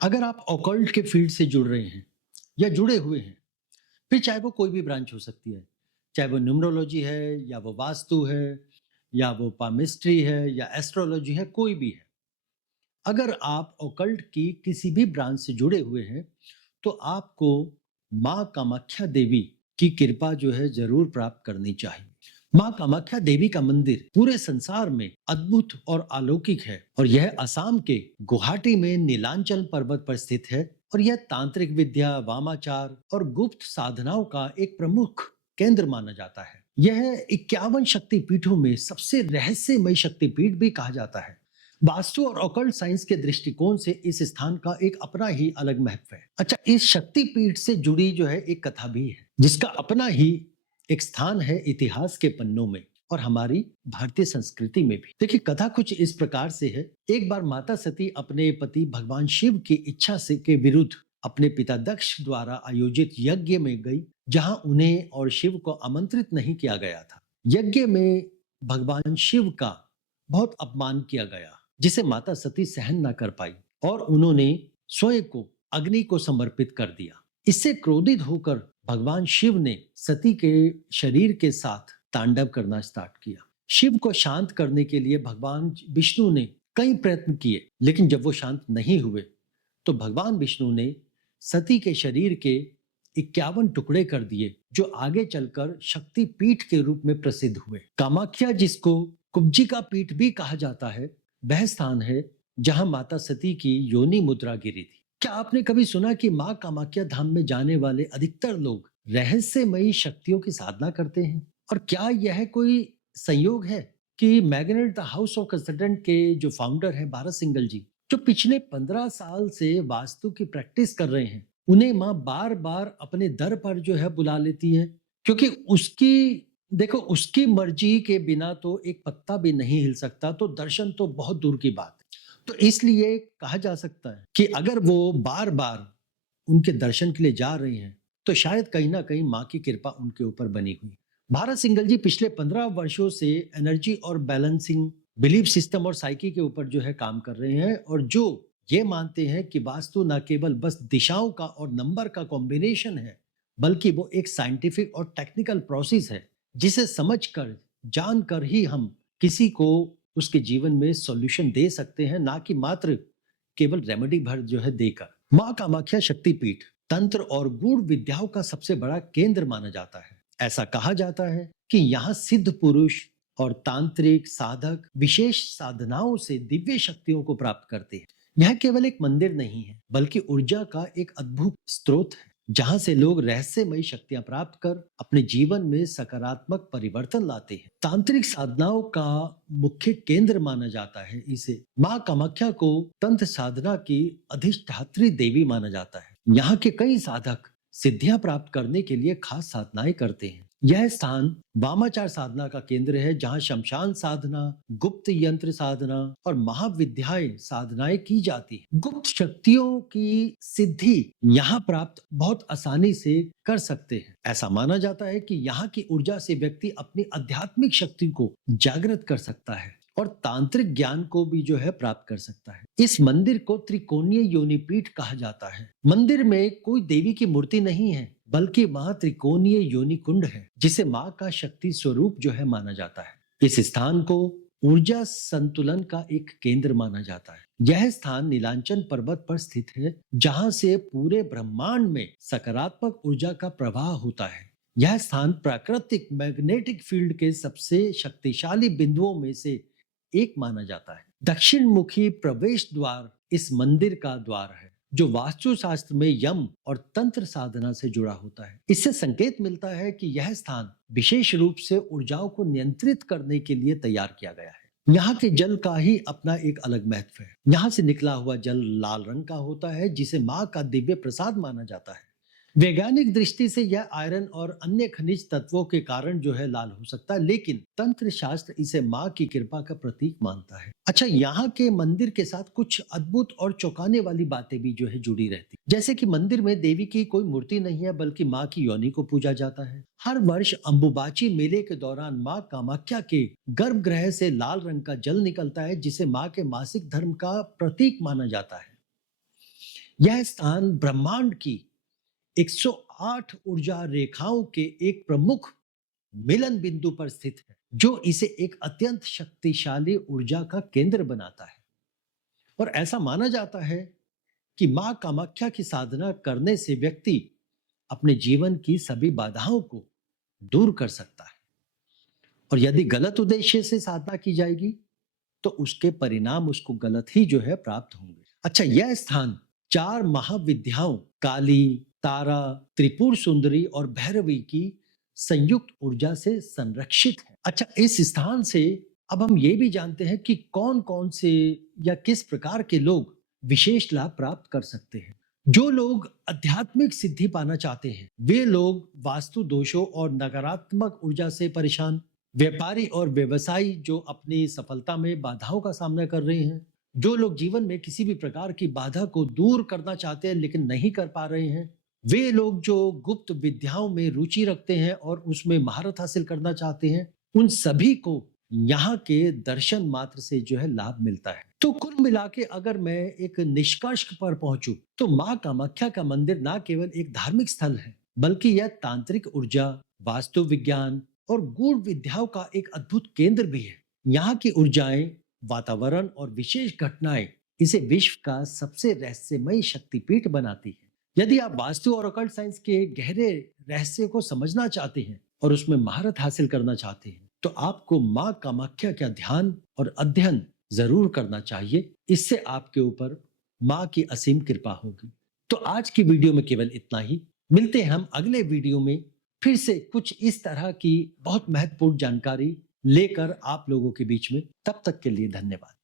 अगर आप ऑकल्ट के फील्ड से जुड़ रहे हैं या जुड़े हुए हैं, फिर चाहे वो कोई भी ब्रांच हो सकती है, चाहे वो न्यूमरोलॉजी है या वो वास्तु है या वो पामिस्ट्री है या एस्ट्रोलॉजी है, कोई भी है। अगर आप ऑकल्ट की किसी भी ब्रांच से जुड़े हुए हैं, तो आपको माँ कामाख्या देवी की कृपा जो है ज़रूर प्राप्त करनी चाहिए। माँ कामाख्या देवी का मंदिर पूरे संसार में अद्भुत और अलौकिक है और यह असम के गुवाहाटी में नीलांचल पर्वत पर स्थित है और यह तांत्रिक विद्या, वामाचार और गुप्त साधनाओं का एक प्रमुख केंद्र माना जाता है। यह 51 शक्तिपीठों में सबसे रहस्यमय शक्तिपीठ भी कहा जाता है। वास्तु और ऑकल्ट साइंस के दृष्टिकोण से इस स्थान का एक अपना ही अलग महत्व है। अच्छा, इस शक्तिपीठ से जुड़ी जो है एक कथा भी है, जिसका अपना ही एक स्थान है इतिहास के पन्नों में और हमारी भारतीय संस्कृति में भी। देखिए, कथा कुछ इस प्रकार से है। एक बार माता सती अपने पति भगवान शिव की इच्छा से के विरुद्ध अपने पिता दक्ष द्वारा आयोजित यज्ञ में गई, जहां उन्हें और शिव को आमंत्रित नहीं किया गया था। यज्ञ में भगवान शिव का बहुत अपमान किया गया, जिसे माता सती सहन ना कर पाई और उन्होंने स्वयं को अग्नि को समर्पित कर दिया। इससे क्रोधित होकर भगवान शिव ने सती के शरीर के साथ तांडव करना स्टार्ट किया। शिव को शांत करने के लिए भगवान विष्णु ने कई प्रयत्न किए, लेकिन जब वो शांत नहीं हुए तो भगवान विष्णु ने सती के शरीर के 51 टुकड़े कर दिए, जो आगे चलकर शक्ति पीठ के रूप में प्रसिद्ध हुए। कामाख्या, जिसको कुब्जिका पीठ भी कहा जाता है, वह स्थान है जहां माता सती की योनि मुद्रा गिरी थी। क्या आपने कभी सुना कि मां कामाख्या धाम में जाने वाले अधिकतर लोग रहस्यमयी शक्तियों की साधना करते हैं? और क्या यह कोई संयोग है कि magnet the house of consultant के जो फाउंडर हैं भारत सिंगल जी, जो पिछले 15 साल से वास्तु की प्रैक्टिस कर रहे हैं, उन्हें मां बार बार अपने दर पर जो है बुला लेती है, क्योंकि उसकी देखो, उसकी मर्जी के बिना तो एक पत्ता भी नहीं हिल सकता, तो दर्शन तो बहुत दूर की बात है। तो इसलिए कहा जा सकता है कि अगर वो बार बार उनके दर्शन के लिए जा रहे हैं, तो शायद कहीं ना कहीं माँ की कृपा उनके ऊपर बनी हुई। भारत सिंगल जी पिछले 15 वर्षों से एनर्जी और बैलेंसिंग, बिलीफ सिस्टम और साइकी के ऊपर जो है काम कर रहे हैं, और जो ये मानते हैं कि वास्तु न केवल बस दिशाओं का और नंबर का कॉम्बिनेशन है, बल्कि वो एक साइंटिफिक और टेक्निकल प्रोसेस है, जिसे समझकर, जानकर ही हम किसी को उसके जीवन में सॉल्यूशन दे सकते हैं, ना कि मात्र केवल रेमेडी भर जो है देकर। माँ कामाख्या शक्तिपीठ तंत्र और गूढ़ विद्याओं का सबसे बड़ा केंद्र माना जाता है। ऐसा कहा जाता है कि यहाँ सिद्ध पुरुष और तांत्रिक साधक विशेष साधनाओं से दिव्य शक्तियों को प्राप्त करते हैं। यह केवल एक मंदिर नहीं है, बल्कि ऊर्जा का एक अद्भुत स्रोत है, जहां से लोग रहस्यमयी शक्तियां प्राप्त कर अपने जीवन में सकारात्मक परिवर्तन लाते हैं। तांत्रिक साधनाओं का मुख्य केंद्र माना जाता है इसे। माँ कामाख्या को तंत्र साधना की अधिष्ठात्री देवी माना जाता है। यहाँ के कई साधक सिद्धियां प्राप्त करने के लिए खास साधनाएं करते हैं। यह स्थान वामाचार साधना का केंद्र है, जहां शमशान साधना, गुप्त यंत्र साधना और महाविद्याएं साधनाएं की जाती है। गुप्त शक्तियों की सिद्धि यहाँ प्राप्त बहुत आसानी से कर सकते हैं। ऐसा माना जाता है कि यहाँ की ऊर्जा से व्यक्ति अपनी आध्यात्मिक शक्ति को जागृत कर सकता है और तांत्रिक ज्ञान को भी जो है प्राप्त कर सकता है। इस मंदिर को त्रिकोणीय योनिपीठ कहा जाता है। मंदिर में कोई देवी की मूर्ति नहीं है, बल्कि वहां त्रिकोणीय योनि कुंड है, जिसे माँ का शक्ति स्वरूप जो है माना जाता है। इस स्थान को ऊर्जा संतुलन का एक केंद्र माना जाता है। यह स्थान नीलांचल पर्वत पर स्थित है, जहां से पूरे ब्रह्मांड में सकारात्मक ऊर्जा का प्रवाह होता है। यह स्थान प्राकृतिक मैग्नेटिक फील्ड के सबसे शक्तिशाली बिंदुओं में से एक माना जाता है। दक्षिण मुखी प्रवेश द्वार इस मंदिर का द्वार है, जो वास्तु शास्त्र में यम और तंत्र साधना से जुड़ा होता है। इससे संकेत मिलता है कि यह स्थान विशेष रूप से ऊर्जाओं को नियंत्रित करने के लिए तैयार किया गया है। यहाँ के जल का ही अपना एक अलग महत्व है। यहाँ से निकला हुआ जल लाल रंग का होता है, जिसे माँ का दिव्य प्रसाद माना जाता है। वैज्ञानिक दृष्टि से यह आयरन और अन्य खनिज तत्वों के कारण जो है लाल हो सकता है, लेकिन तंत्र शास्त्र इसे माँ की कृपा का प्रतीक मानता है। अच्छा, यहाँ के मंदिर के साथ कुछ अद्भुत और चौंकाने वाली बातें भी जो है जुड़ी रहती, जैसे कि मंदिर में देवी की कोई मूर्ति नहीं है, बल्कि माँ की योनि को पूजा जाता है। हर वर्ष अंबुबाची मेले के दौरान माँ कामाख्या के गर्भगृह से लाल रंग का जल निकलता है, जिसे माँ के मासिक धर्म का प्रतीक माना जाता है। यह स्थान ब्रह्मांड की 108 ऊर्जा रेखाओं के एक प्रमुख मिलन बिंदु पर स्थित है, जो इसे एक अत्यंत शक्तिशाली ऊर्जा का केंद्र बनाता है। और ऐसा माना जाता है कि मां कामाख्या की साधना करने से व्यक्ति अपने जीवन की सभी बाधाओं को दूर कर सकता है। और यदि गलत उद्देश्य से साधना की जाएगी तो उसके परिणाम उसको गलत ही जो है प्राप्त होंगे। अच्छा, यह स्थान 4 महाविद्याओं काली, तारा, त्रिपुर सुंदरी और भैरवी की संयुक्त ऊर्जा से संरक्षित है। अच्छा, इस स्थान से अब हम ये भी जानते हैं कि कौन कौन से या किस प्रकार के लोग विशेष लाभ प्राप्त कर सकते हैं। जो लोग आध्यात्मिक सिद्धि पाना चाहते हैं, वे लोग वास्तु दोषों और नकारात्मक ऊर्जा से परेशान, व्यापारी और व्यवसायी जो अपनी सफलता में बाधाओं का सामना कर रहे हैं, जो लोग जीवन में किसी भी प्रकार की बाधा को दूर करना चाहते हैं लेकिन नहीं कर पा रहे हैं, वे लोग जो गुप्त विद्याओं में रुचि रखते हैं और उसमें महारत हासिल करना चाहते हैं, उन सभी को यहाँ के दर्शन मात्र से जो है लाभ मिलता है। तो कुल मिला के अगर मैं एक निष्कर्ष पर पहुंचूं तो मां कामाख्या का मंदिर ना केवल एक धार्मिक स्थल है, बल्कि यह तांत्रिक ऊर्जा, वास्तु विज्ञान और गूढ़ विद्याओं का एक अद्भुत केंद्र भी है। यहाँ की ऊर्जाएं, वातावरण और विशेष घटनाएं इसे विश्व का सबसे रहस्यमयी शक्तिपीठ बनाती है। यदि आप वास्तु और ऑकल्ट साइंस के गहरे रहस्य को समझना चाहते हैं और उसमें महारत हासिल करना चाहते हैं, तो आपको मां कामाख्या का ध्यान और अध्ययन जरूर करना चाहिए। इससे आपके ऊपर मां की असीम कृपा होगी। तो आज की वीडियो में केवल इतना ही। मिलते हैं हम अगले वीडियो में फिर से कुछ इस तरह की बहुत महत्वपूर्ण जानकारी लेकर आप लोगों के बीच में। तब तक के लिए धन्यवाद।